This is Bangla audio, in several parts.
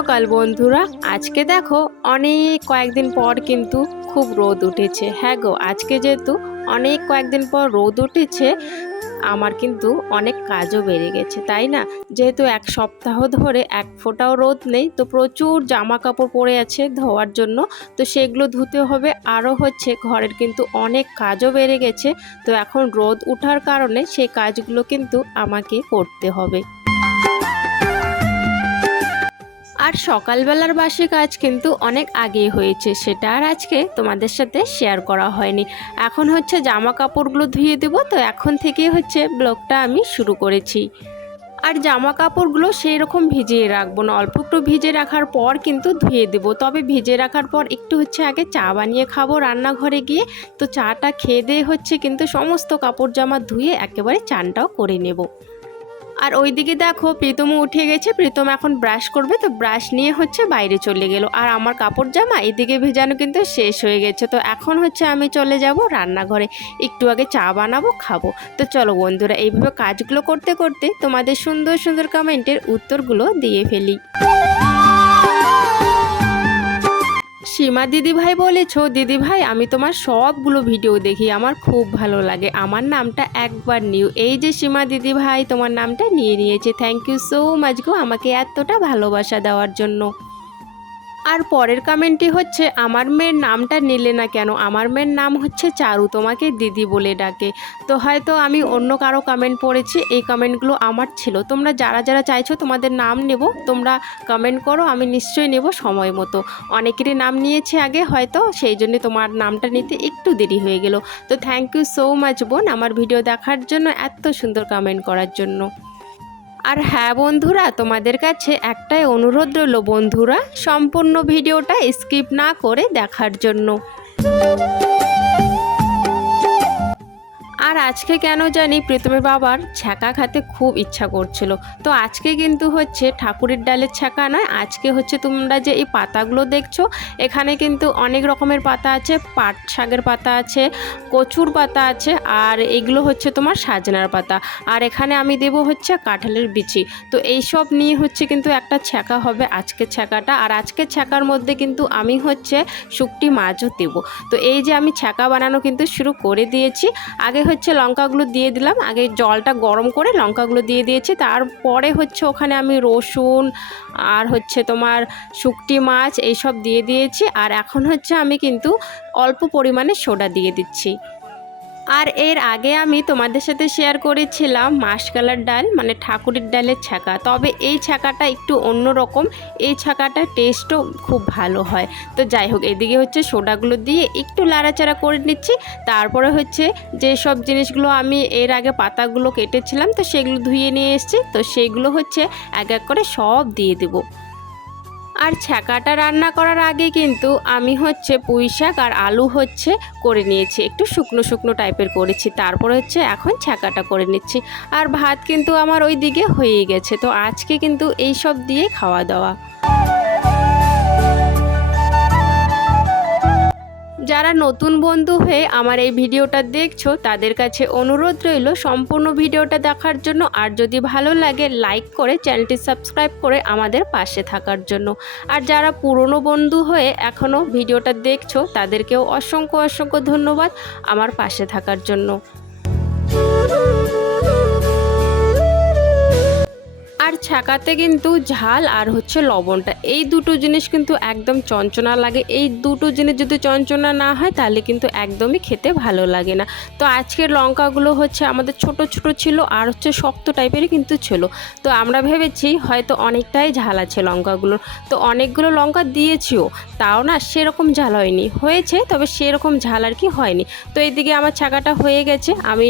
সকাল, বন্ধুরা। আজকে দেখো, অনেক কয়েকদিন পর কিন্তু খুব রোদ উঠেছে। হ্যাঁ গো, আজকে যেহেতু অনেক কয়েকদিন পর রোদ উঠেছে, আমার কিন্তু অনেক কাজও বেড়ে গেছে, তাই না? যেহেতু এক সপ্তাহ ধরে এক ফোঁটাও রোদ নেই, তো প্রচুর জামা কাপড় পরে আছে ধোয়ার জন্য। তো সেগুলো ধুতে হবে। আরও হচ্ছে, ঘরের কিন্তু অনেক কাজও বেড়ে গেছে। তো এখন রোদ ওঠার কারণে সেই কাজগুলো কিন্তু আমাকে করতে হবে। আর সকালবেলার বাসি কাজ কিন্তু অনেক আগেই হয়েছে, সেটা আর আজকে তোমাদের সাথে শেয়ার করা হয়নি। এখন হচ্ছে জামা কাপড়গুলো ধুয়ে দেবো, তো এখন থেকে হচ্ছে ব্লগটা আমি শুরু করেছি। আর জামা কাপড়গুলো সেই রকম ভিজিয়ে রাখব না, অল্প একটু ভিজে রাখার পর কিন্তু ধুয়ে দেবো। তবে ভিজে রাখার পর একটু হচ্ছে আগে চা বানিয়ে খাব রান্নাঘরে গিয়ে, তো চাটা খেয়ে দিয়ে হচ্ছে কিন্তু সমস্ত কাপড় জামা ধুয়ে একেবারে চানটাও করে নেব। আর ওই দিকে দেখো, প্রীতমও উঠে গেছে, প্রীতম এখন ব্রাশ করবে, তো ব্রাশ নিয়ে হচ্ছে বাইরে চলে গেল। আর আমার কাপড় জামা এদিকে ভেজানো কিন্তু শেষ হয়ে গেছে, তো এখন হচ্ছে আমি চলে যাব রান্নাঘরে। একটু আগে চা বানাবো, খাব। তো চলো বন্ধুরা, এইভাবে কাজগুলো করতে করতে তোমাদের সুন্দর সুন্দর কমেন্টের উত্তরগুলো দিয়ে ফেলি। সীমা দিদিভাই বলেছ, দিদিভাই, আমি তোমার সবগুলো ভিডিও দেখি, আমার খুব ভালো লাগে। আমার নামটা একবার নিউ এই যে সীমা দিদিভাই তোমার নামটা নিয়ে নিয়েছে থ্যাংক ইউ সো মাচ গো, আমাকে এতটা ভালোবাসা দেওয়ার জন্য। আর পরের কমেন্টটি হচ্ছে, আমার মেয়ের নামটা নিলে না কেন? আমার মেয়ের নাম হচ্ছে চারু, তোমাকে দিদি বলে ডাকে। তো হয়তো আমি অন্য কারও কমেন্ট পড়েছি, এই কমেন্টগুলো আমার ছিল। তোমরা যারা যারা চাইছো তোমাদের নাম নেব, তোমরা কমেন্ট করো, আমি নিশ্চয়ই নেব সময় মতো। অনেকেরই নাম নিয়েছে আগে হয়তো, সেই জন্য তোমার নামটা নিতে একটু দেরি হয়ে গেল। তো থ্যাংক ইউ সো মাচ বোন, আমার ভিডিও দেখার জন্য এত সুন্দর কমেন্ট করার জন্য। আর হ্যাঁ বন্ধুরা, তোমাদের কাছে একটাই অনুরোধ রইল বন্ধুরা, সম্পূর্ণ ভিডিওটা স্কিপ না করে দেখার জন্য। আর আজকে কেন জানি প্রীতমের বাবার ছ্যাঁকা খাতে খুব ইচ্ছা করছিল। তো আজকে কিন্তু হচ্ছে ঠাকুরের ডালের ছ্যাঁকা নয়, আজকে হচ্ছে তোমরা যে এই পাতাগুলো দেখছ, এখানে কিন্তু অনেক রকমের পাতা আছে, পাট শাকের পাতা আছে, কচুর পাতা আছে, আর এগুলো হচ্ছে তোমার সাজনার পাতা। আর এখানে আমি দেব হচ্ছে কাঁঠালের বিচি। তো এই সব নিয়ে হচ্ছে কিন্তু একটা ছ্যাঁকা হবে আজকের ছ্যাঁকাটা, আর আজকের ছ্যাঁকার মধ্যে কিন্তু আমি হচ্ছে শুকটি মাছও দেব। তো এই যে আমি ছ্যাঁকা বানানো কিন্তু শুরু করে দিয়েছি, আগে হচ্ছে লঙ্কাগুলো দিয়ে দিলাম। আগে জলটা গরম করে লঙ্কাগুলো দিয়ে দিয়েছি। তারপরে হচ্ছে ওখানে আমি রসুন আর হচ্ছে তোমার শুকটি মাছ এইসব দিয়ে দিয়েছি। আর এখন হচ্ছে আমি কিন্তু অল্প পরিমাণে সোডা দিয়ে দিচ্ছি। আর এর আগে আমি তোমাদের সাথে শেয়ার করেছিলাম মাসকালার ডাল মানে ঠাকুরের ডালের ছ্যাঁকা তবে এই ছ্যাঁকাটা একটু অন্য রকম এই ছ্যাঁকাটার টেস্টও খুব ভালো হয়। তো যাই হোক, এদিকে হচ্ছে সোডাগুলো দিয়ে একটু লাড়াচাড়া করে নিচ্ছি। তারপরে হচ্ছে যে সব জিনিসগুলো আমি এর আগে পাতাগুলো কেটেছিলাম, তো সেগুলো ধুয়ে নিয়ে এসেছি। তো সেইগুলো হচ্ছে এক এক করে সব দিয়ে দেবো। আর ছ্যাঁকাটা রান্না করার আগে কিন্তু আমি হচ্ছে পুঁই শাক আর আলু হচ্ছে করে নিয়েছি। একটু শুকনো শুকনো টাইপের করেছি, তারপর হচ্ছে এখন ছ্যাঁকাটা করে নিচ্ছি। আর ভাত কিন্তু আমার ওই দিকে হয়ে গেছে। তো আজকে কিন্তু এই সব দিয়ে খাওয়া দাওয়া। যারা নতুন বন্ধু হয়ে আমার এই ভিডিওটা দেখছ, তাদের কাছে অনুরোধ রইল সম্পূর্ণ ভিডিওটা দেখার জন্য। আর যদি ভালো লাগে, লাইক করে চ্যানেলটি সাবস্ক্রাইব করে আমাদের পাশে থাকার জন্য। আর যারা পুরনো বন্ধু হয়ে এখনও ভিডিওটা দেখছ, তাদেরকেও অসংখ্য অসংখ্য ধন্যবাদ আমার পাশে থাকার জন্য। আর ছাকাতে কিন্তু ঝাল আর হচ্ছে লবণটা। এই দুটো জিনিস কিন্তু একদম চঞ্চনা লাগে। এই দুটো জিনিস যদি চঞ্চনা না হয়, তাহলে কিন্তু একদমই খেতে ভালো লাগে না। তো আজকের লঙ্কাগুলো হচ্ছে আমাদের ছোট ছোট ছিল আর হচ্ছে শক্ত টাইপেরই কিন্তু ছিল। তো আমরা ভেবেছি হয়তো অনেকটাই ঝাল আছে লঙ্কাগুলো তো অনেকগুলো লঙ্কা দিয়েছিও, তাও না সেরকম ঝাল হয়নি। হয়েছে, তবে সেরকম ঝাল আর কি হয়নি। তো এইদিকে আমার ছাকাটা হয়ে গেছে। আমি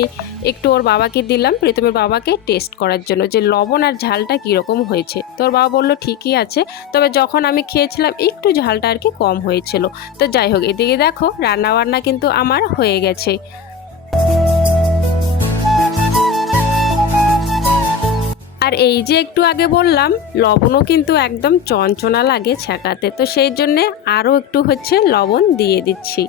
একটু ওর বাবাকে দিলাম। প্রীতমের বাবাকে টেস্ট করার জন্য যে লবণ আর ঝালটা কীরকম হয়েছে? তোর বাবা বলল, ঠিকই আছে। তবে যখন আমি খেয়েছিলাম, একটু ঝালটা আর কি কম হয়েছিল। তো যাই হোক, এদিকে দেখো, রান্নাবান্না কিন্তু আমার হয়ে গেছে। আর এই যে একটু আগে বললাম, লবণও কিন্তু একদম চঞ্চনা লাগে ছ্যাঁকাতে। তো সেই জন্যে আরও একটু হচ্ছে লবণ দিয়ে দিচ্ছি।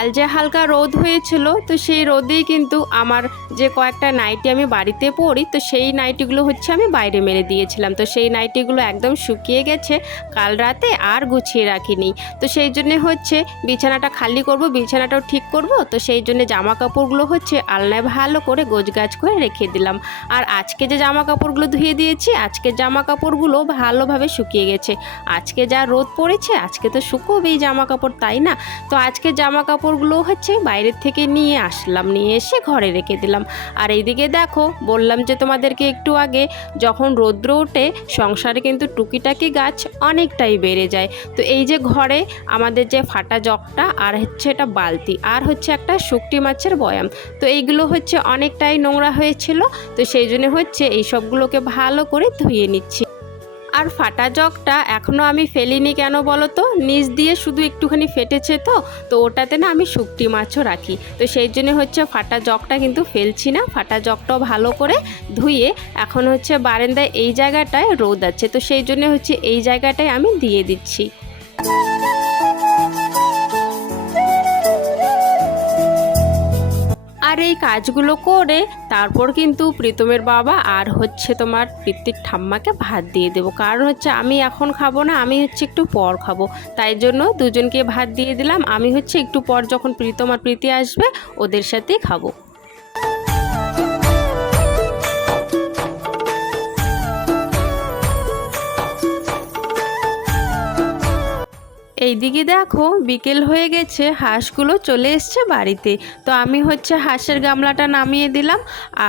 কাল যে হালকা রোদ হয়েছিল, তো সেই রোদেই কিন্তু আমার যে কয়েকটা নাইটি আমি বাড়িতে পরি, তো সেই নাইটিগুলো হচ্ছে আমি বাইরে মেরে দিয়েছিলাম। তো সেই নাইটিগুলো একদম শুকিয়ে গেছে, কাল রাতে আর গুছিয়ে রাখিনি। তো সেই জন্যে হচ্ছে বিছানাটা খালি করব, বিছানাটাও ঠিক করব, তো সেই জন্য জামা কাপড়গুলো হচ্ছে আলনায় ভালো করে গোছগাছ করে রেখে দিলাম। আর আজকে যে জামা কাপড়গুলো ধুয়ে দিয়েছি, আজকে জামা কাপড়গুলো ভালোভাবে শুকিয়ে গেছে। আজকে যা রোদ পড়েছে, আজকে তো শুকোবেই জামা কাপড় তাই না? তো আজকে জামা কাপড়গুলো হচ্ছে বাইরের থেকে নিয়ে আসলাম, নিয়ে এসে ঘরে রেখে দিলাম। আর এইদিকে দেখো, বললাম যে তোমাদেরকে একটু আগে, যখন রৌদ্র ওঠে, সংসারে কিন্তু টুকিটাকি গাছ অনেকটাই বেড়ে যায়। তো এই যে ঘরে আমাদের যে ফাটা জগটা, আর হচ্ছে এটা বালতি, আর হচ্ছে একটা শুকটি মাছের বয়াম, তো এইগুলো হচ্ছে অনেকটাই নোংরা হয়েছিল। তো সেই জন্য হচ্ছে এই সবগুলোকে ভালো করে ধুয়ে নিচ্ছি। আর ফাটা জগটা এখনও আমি ফেলিনি কেন বলো তো? নিচ দিয়ে শুধু একটুখানি ফেটেছে তো তো ওটাতে না আমি শুকটি মাছও রাখি। তো সেই জন্য হচ্ছে ফাটা জগটা কিন্তু ফেলছি না, ফাটা জগটাও ভালো করে ধুয়ে এখন হচ্ছে বারেন্দায় এই জায়গাটায় রোদ আছে। তো সেই জন্য হচ্ছে এই জায়গাটায় আমি দিয়ে দিচ্ছি। আর এই কাজগুলো করে তারপর কিন্তু প্রীতমের বাবা আর হচ্ছে তোমার প্রীতির ঠাম্মাকে ভাত দিয়ে দেবো। কারণ হচ্ছে আমি এখন খাব না, আমি হচ্ছে একটু পর খাব। তাই জন্য দুজনকে ভাত দিয়ে দিলাম। আমি হচ্ছে একটু পর যখন প্রীতম আর প্রীতি আসবে, ওদের সাথেই খাব। এইদিকে দেখো, বিকেল হয়ে গেছে, হাঁসগুলো চলে এসছে বাড়িতে। তো আমি হচ্ছে হাঁসের গামলাটা নামিয়ে দিলাম,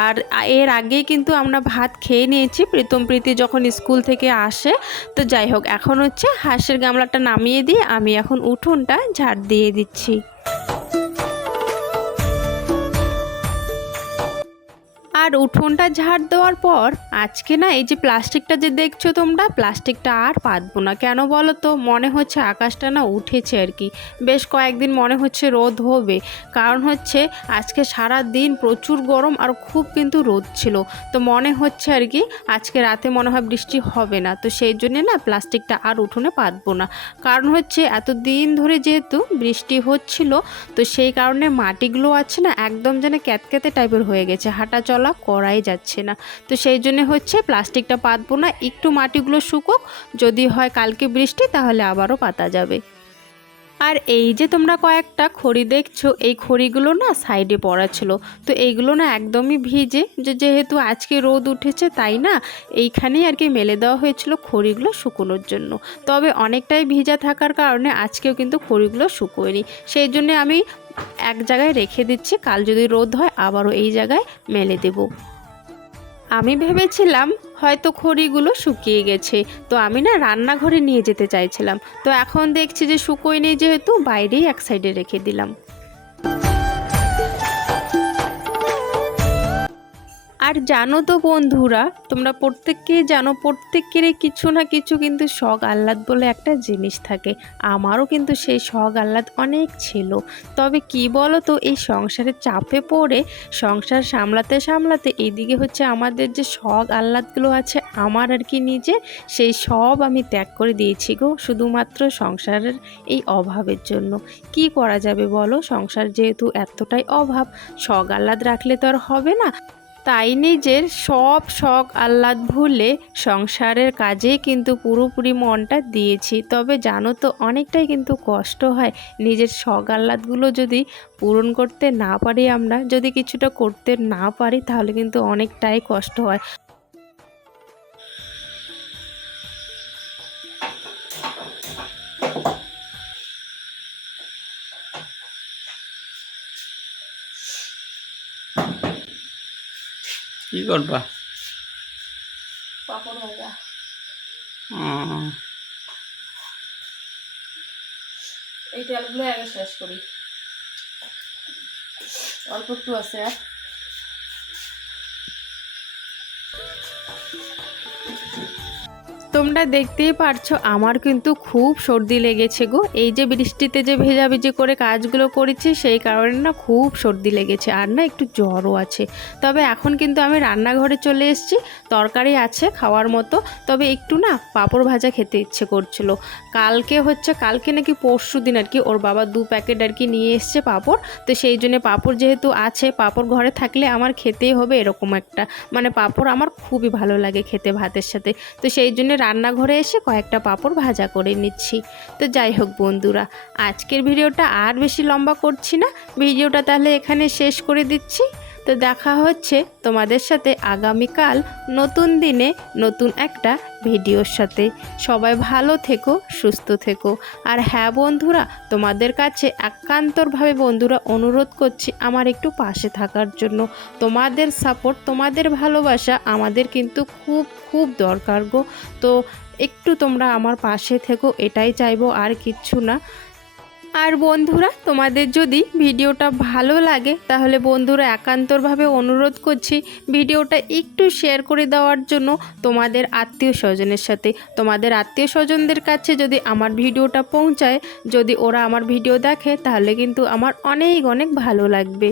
আর এর আগেই কিন্তু আমরা ভাত খেয়ে নিয়েছি, প্রীতম প্রীতি যখন স্কুল থেকে আসে, তো যাই হোক, এখন হচ্ছে হাঁসের গামলাটা নামিয়ে দিয়ে আমি এখন উঠোনটা ঝাড় দিয়ে দিচ্ছি। আর উঠোনটা ঝাড় দেওয়ার পর আজকে না এই যে প্লাস্টিকটা যে দেখছ তোমরা, প্লাস্টিকটা আর পাতবো না। কেন বলো তো? মনে হচ্ছে আকাশটা না উঠেছে আর কি। বেশ কয়েকদিন মনে হচ্ছে রোদ হবে। কারণ হচ্ছে আজকে সারা দিন প্রচুর গরম আর খুব কিন্তু রোদ ছিল। তো মনে হচ্ছে আর কি আজকে রাতে মনে হয় বৃষ্টি হবে না। তো সেই জন্য না প্লাস্টিকটা আর উঠোনে পাতবো না। কারণ হচ্ছে এত দিন ধরে যেহেতু বৃষ্টি হচ্ছিল, তো সেই কারণে মাটিগুলো আছে না একদম যেন ক্যাতক্যাতে টাইপের হয়ে গেছে। হাঁটা চলা করাই যাচ্ছে না। তো সেই জন্য হচ্ছে প্লাস্টিকটা পাতবো না, একটু মাটিগুলো শুকোক, যদি হয় কালকে বৃষ্টি তাহলে আবারও পাতা যাবে। আর এই যে তোমরা কয়েকটা খড়ি দেখছ, এই খড়িগুলো না সাইডে পড়া ছিল। তো এইগুলো না একদমই ভিজে, যে যেহেতু আজকে রোদ উঠেছে তাই না, এইখানেই আর কি মেলে দেওয়া হয়েছিল খড়িগুলো শুকোনোর জন্য। তবে অনেকটাই ভিজা থাকার কারণে আজকেও কিন্তু খড়িগুলো শুকোয়নি। সেই জন্য আমি এক জায়গায় রেখে দিচ্ছি, কাল যদি রোদ হয় আবারও এই জায়গায় মেলে দেবো। আমি ভেবেছিলাম হয়তো খড়িগুলো শুকিয়ে গেছে, তো আমি না রান্নাঘরে নিয়ে যেতে চাইছিলাম। তো এখন দেখছি যে শুকোয়নি যেহেতু, বাইরেই এক সাইডে রেখে দিলাম। আর জানো তো বন্ধুরা, তোমরা প্রত্যেককে জানো, প্রত্যেকেরই কিছু না কিছু কিন্তু শখ আহ্লাদ বলে একটা জিনিস থাকে। আমারও কিন্তু সেই শখ আহ্লাদ অনেক ছিল। তবে কি বলো তো এই সংসারের চাপে পড়ে, সংসার সামলাতে সামলাতে এইদিকে হচ্ছে আমাদের যে শখ আহ্লাদগুলো আছে, আমার আর কি নিজে, সেই সব আমি ত্যাগ করে দিয়েছি গো, শুধুমাত্র সংসারের এই অভাবের জন্য। কি করা যাবে বলো? সংসার যেহেতু এতটাই অভাব, শখ আহ্লাদ রাখলে তো আর হবে না। তাই নিজের সব শখ আহ্লাদ ভুলে সংসারের কাজেই কিন্তু পুরোপুরি মনটা দিয়েছি। তবে জানো তো, অনেকটাই কিন্তু কষ্ট হয় নিজের শখ আহ্লাদগুলো যদি পূরণ করতে না পারি আমরা, যদি কিছুটা করতে না পারি তাহলে কিন্তু অনেকটাই কষ্ট হয়। কি করবা? এই তেলগুলো আগে শেষ করি। অল্প একটু আছে আর তোমরা দেখতেই পারছ, আমার কিন্তু খুব সর্দি লেগেছে গো। এই যে বৃষ্টিতে যে ভেজাভেজি করে কাজগুলো করেছি, সেই কারণে না খুব সর্দি লেগেছে আর না একটু জ্বরও আছে। তবে এখন কিন্তু আমি রান্নাঘরে চলে এসেছি, তরকারি আছে খাওয়ার মতো, তবে একটু না পাঁপড় ভাজা খেতে ইচ্ছে করছিল। কালকে হচ্ছে, কালকে নাকি পরশু দিন আর কি ওর বাবা দু প্যাকেট আর কি নিয়ে এসছে পাঁপড়, তো সেই জন্য পাঁপড় যেহেতু আছে, পাঁপড় ঘরে থাকলে আমার খেতেই হবে এরকম একটা। মানে পাঁপড় আমার খুবই ভালো লাগে খেতে ভাতের সাথে। তো সেই জন্য রান্নাঘরে এসে কয়েকটা পাঁপড় ভাজা করে নিচ্ছি। তো যাই হোক বন্ধুরা, আজকের ভিডিওটা আর বেশি লম্বা করছি না। ভিডিওটা তাহলে এখানে শেষ করে দিচ্ছি। তো দেখা হচ্ছে তোমাদের সাথে আগামীকাল নতুন দিনে নতুন একটা ভিডিওর সাথে। সবাই ভালো থেকো, সুস্থ থেকো। আর হ্যাঁ বন্ধুরা, তোমাদের কাছে একান্তরভাবে বন্ধুরা অনুরোধ করছি আমার একটু পাশে থাকার জন্য। তোমাদের সাপোর্ট তোমাদের ভালোবাসা আমাদের কিন্তু খুব খুব দরকার গো। তো একটু তোমরা আমার পাশে থেকো, এটাই চাইব আর কিচ্ছু না। আর বন্ধুরা, তোমাদের যদি ভিডিওটা ভালো লাগে, তাহলে বন্ধুরা একান্তরভাবে অনুরোধ করছি ভিডিওটা একটু শেয়ার করে দেওয়ার জন্য তোমাদের আত্মীয় স্বজনের সাথে। তোমাদের আত্মীয় স্বজনদের কাছে যদি আমার ভিডিওটা পৌঁছায়, যদি ওরা আমার ভিডিও দেখে, তাহলে কিন্তু আমার অনেক অনেক ভালো লাগবে।